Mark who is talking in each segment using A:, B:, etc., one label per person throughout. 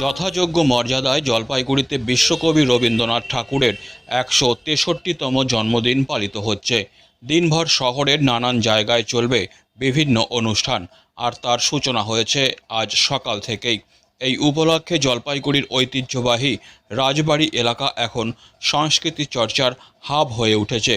A: যথাযোগ্য মর্যাদায় জলপাইগুড়িতে বিশ্বকবি রবীন্দ্রনাথ ঠাকুরের একশো তেষট্টিতম জন্মদিন পালিত হচ্ছে। দিনভর শহরের নানান জায়গায় চলবে বিভিন্ন অনুষ্ঠান, আর তার সূচনা হয়েছে আজ সকাল থেকেই। এই উপলক্ষে জলপাইগুড়ির ঐতিহ্যবাহী রাজবাড়ি এলাকা এখন সংস্কৃতি চর্চার হাব হয়ে উঠেছে।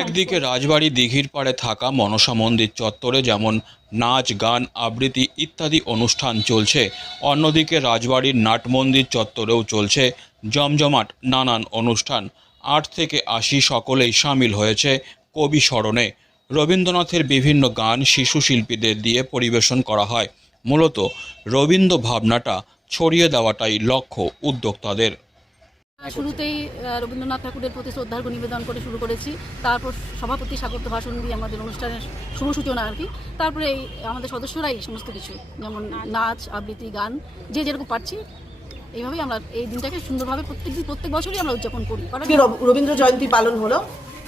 A: একদিকে রাজবাড়ি দিঘির পাড়ে থাকা মনসা মন্দির চত্বরে যেমন নাচ, গান, আবৃত্তি ইত্যাদি অনুষ্ঠান চলছে, অন্যদিকে রাজবাড়ির নাট মন্দির চত্বরেও চলছে জমজমাট নানান অনুষ্ঠান। আট থেকে আশি সকলেই সামিল হয়েছে কবি স্মরণে। রবীন্দ্রনাথের বিভিন্ন গান শিশু শিল্পীদের দিয়ে পরিবেশন করা হয়। মূলত রবীন্দ্র ভাবনাটা ছড়িয়ে দেওয়াটাই লক্ষ্য উদ্যোক্তাদের।
B: শুরুতেই রবীন্দ্রনাথ ঠাকুরের প্রতি শ্রদ্ধার্ঘ্য নিবেদন করে শুরু করেছি। তারপর সভাপতি স্বাগত ভাষণ দিয়ে আমাদের অনুষ্ঠানের শুভ সূচনা আর কি। তারপরে এই আমাদের সদস্যরাই সমস্ত কিছু যেমন নাচ আবৃত্তি গান যে যেরকম পারছি এইভাবেই আমরা এই দিনটাকে সুন্দরভাবে প্রত্যেক দিন প্রত্যেক বছরই আমরা উদযাপন করি।
C: রবীন্দ্র জয়ন্তী পালন হলো।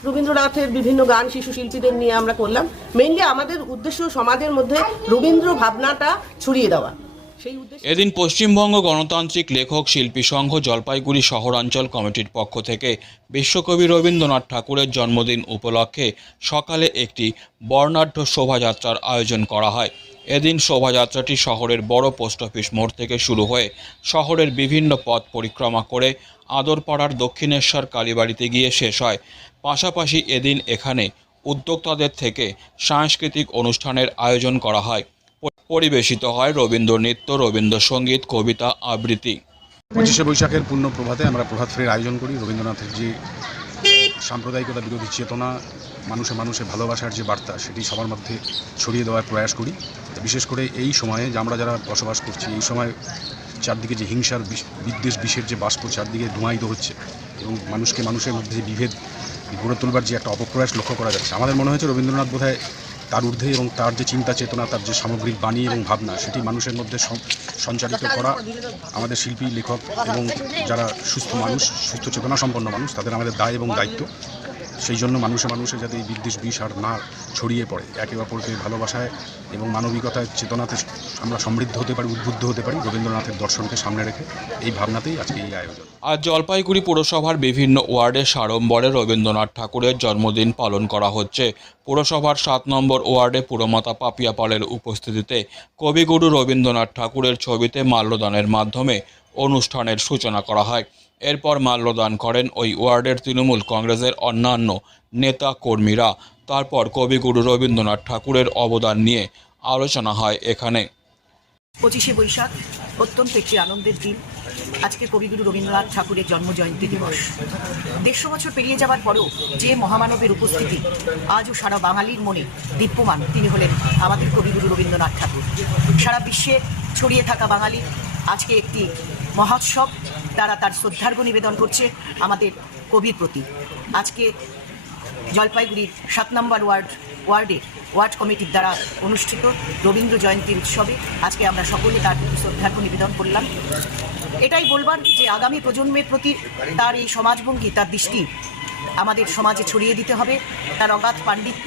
C: রবীন্দ্রনাথের বিভিন্ন গান শিশু শিল্পীদের নিয়ে আমরা করলাম। মেইনলি আমাদের উদ্দেশ্য সমাজের মধ্যে রবীন্দ্র ভাবনাটা ছড়িয়ে দেওয়া।
A: এদিন পশ্চিমবঙ্গ গণতান্ত্রিক লেখক, শিল্পী সংঘ, জলপাইগুড়ি শহরাঞ্চল কমিটির পক্ষ থেকে বিশ্বকবি রবীন্দ্রনাথ ঠাকুরের জন্মদিন উপলক্ষে সকালে একটি বর্ণাঢ্য শোভাযাত্রার আয়োজন করা হয়। এদিন শোভাযাত্রাটি শহরের বড় পোস্ট অফিস মোড় থেকে শুরু হয়ে শহরের বিভিন্ন পথ পরিক্রমা করে আদরপাড়ার দক্ষিণেশ্বর কালীবাড়িতে গিয়ে শেষ হয়। পাশাপাশি এদিন এখানে উদ্যোক্তাদের থেকে সাংস্কৃতিক অনুষ্ঠানের আয়োজন করা হয়। পরিবেশিত হয় রবীন্দ্র নৃত্য, রবীন্দ্রসঙ্গীত, কবিতা, আবৃত্তি।
D: পঁচিশে বৈশাখের পূর্ণ প্রভাতে আমরা প্রভাত ফেরির আয়োজন করি। রবীন্দ্রনাথের যে সাম্প্রদায়িকতা, বিরোধী চেতনা, মানুষে মানুষে ভালোবাসার যে বার্তা, সেটি সবার মধ্যে ছড়িয়ে দেওয়ার প্রয়াস করি। বিশেষ করে এই সময়ে যে আমরা যারা বসবাস করছি, এই সময় চারদিকে যে হিংসার বিষ- বিদ্বেষ, বিষের যে বাষ্প চারদিকে ধোঁয়ায়িত হচ্ছে এবং মানুষকে মানুষের মধ্যে যে বিভেদ গড়ে তোলবার যে একটা অপপ্রয়াস লক্ষ্য করা যাচ্ছে। আমাদের মনে হয়েছে রবীন্দ্রনাথ বোধহয় তার ঊর্ধ্বে এবং তার যে চিন্তা চেতনা, তার যে সামগ্রিক বাণী এবং ভাবনা, সেটি মানুষের মধ্যে সঞ্চারিত করা আমাদের শিল্পী, লেখক এবং যারা সুস্থ মানুষ, সুস্থ চেতনা সম্পন্ন মানুষ, তাদের আমাদের দায় এবং দায়িত্ব। সেই জন্য মানুষে মানুষে যাতে এই বিদ্বেষ, বিষ আর না ছড়িয়ে পড়ে। একে অপরকে ভালোবাসায় এবং মানবিকতার চেতনাতে আমরা সমৃদ্ধ হতে পারি, উদ্বুদ্ধ হতে পারি, রবীন্দ্রনাথের দর্শনকে সামনে রেখে এই ভাবনাতেই আজকে এই আয়োজন।
A: আজ জলপাইগুড়ি পুরসভার বিভিন্ন ওয়ার্ডে সাড়ম্বরে রবীন্দ্রনাথ ঠাকুরের জন্মদিন পালন করা হচ্ছে। পুরসভার সাত নম্বর ওয়ার্ডে পুরমাতা পাপিয়া পালের উপস্থিতিতে কবিগুরু রবীন্দ্রনাথ ঠাকুরের ছবিতে মাল্যদানের মাধ্যমে অনুষ্ঠানের সূচনা করা হয়। এরপর মাল্যদান করেন ওই ওয়ার্ডের তৃণমূল কংগ্রেসের অন্যান্য নেতা কর্মীরা তারপর কবিগুরু রবীন্দ্রনাথ ঠাকুরের অবদান নিয়ে আলোচনা হয় এখানে।
E: পঁচিশে বৈশাখ, অত্যন্ত একটি আনন্দের দিন। আজকে কবিগুরু রবীন্দ্রনাথ ঠাকুরের জন্মজয়ন্তী দিবস। দেড়শো বছর পেরিয়ে যাওয়ার পরেও যে মহামানবের উপস্থিতি, আজও সারা বাঙালির মনে দীপ্যমান। তিনি হলেন আমাদের কবিগুরু রবীন্দ্রনাথ ঠাকুর। সারা বিশ্বে ছড়িয়ে থাকা বাঙালি আজকে একটি মহোৎসব তারা তার শ্রদ্ধার্ঘ্য নিবেদন করছে আমাদের কবির প্রতি। আজকে জলপাইগুড়ির সাত নম্বর ওয়ার্ড ওয়ার্ডে ওয়ার্ড কমিটির দ্বারা অনুষ্ঠিত রবীন্দ্র জয়ন্তীর উৎসবে আজকে আমরা সকলে তার প্রতি শ্রদ্ধার্ঘ্য নিবেদন করলাম। এটাই বলবার যে আগামী প্রজন্মের প্রতি তার এই সমাজভঙ্গি, তার দৃষ্টি আমাদের সমাজে ছড়িয়ে দিতে হবে। তার অগাধ পাণ্ডিত্য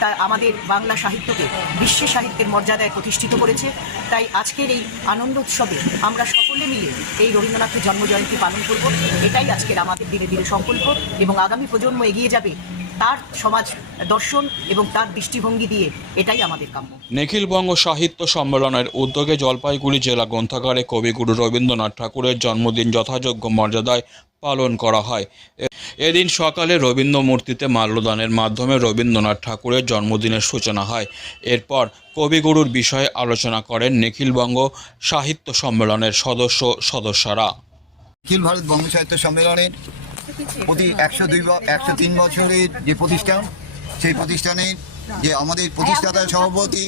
E: তার আমাদের বাংলা সাহিত্যকে বিশ্ব সাহিত্যের মর্যাদায় প্রতিষ্ঠিত করেছে। তাই আজকের এই আনন্দ উৎসবে আমরা মিলে এই রবীন্দ্রনাথের জন্মজয়ন্তী পালন করব। এটাই আজকের আমাদের দিনে দিনে সংকল্প এবং আগামী প্রজন্ম এগিয়ে যাবে তার সমাজ দর্শন এবং তার দৃষ্টিভঙ্গি দিয়ে এটাই আমাদের কাম্য।
A: নিখিলবঙ্গ সাহিত্য সম্মেলনের উদ্যোগে জলপাইগুড়ি জেলা গ্রন্থাগারে কবিগুরু রবীন্দ্রনাথ ঠাকুরের জন্মদিন যথাযোগ্য মর্যাদায় পালন করা হয়। এদিন সকালে রবীন্দ্র মূর্তিতে মাল্যদানের মাধ্যমে রবীন্দ্রনাথ ঠাকুরের জন্মদিনের সূচনা হয়। এরপর কবিগুরুর বিষয়ে আলোচনা করেন নিখিলবঙ্গ সাহিত্য সম্মেলনের সদস্য সদস্যরা।
F: অখিল ভারত বঙ্গ সাহিত্য সম্মেলনের প্রতি একশো দুই একশো তিন বছরের যে প্রতিষ্ঠান, সেই প্রতিষ্ঠানের যে আমাদের প্রতিষ্ঠাতা সভাপতি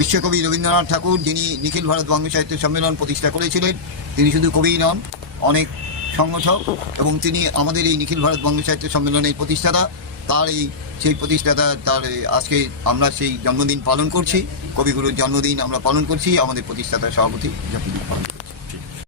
F: বিশ্বকবি রবীন্দ্রনাথ ঠাকুর, যিনি নিখিল ভারত বঙ্গ সাহিত্য সম্মেলন প্রতিষ্ঠা করেছিলেন, তিনি শুধু কবিই নন, অনেক সংগঠক এবং তিনি আমাদের এই নিখিল ভারত বঙ্গ সাহিত্য সম্মেলনের প্রতিষ্ঠাতা। তার এই, সেই প্রতিষ্ঠাতা, তার আজকে আমরা সেই জন্মদিন পালন করছি, কবিগুরুর জন্মদিন আমরা পালন করছি, আমাদের প্রতিষ্ঠাতা সভাপতি পালন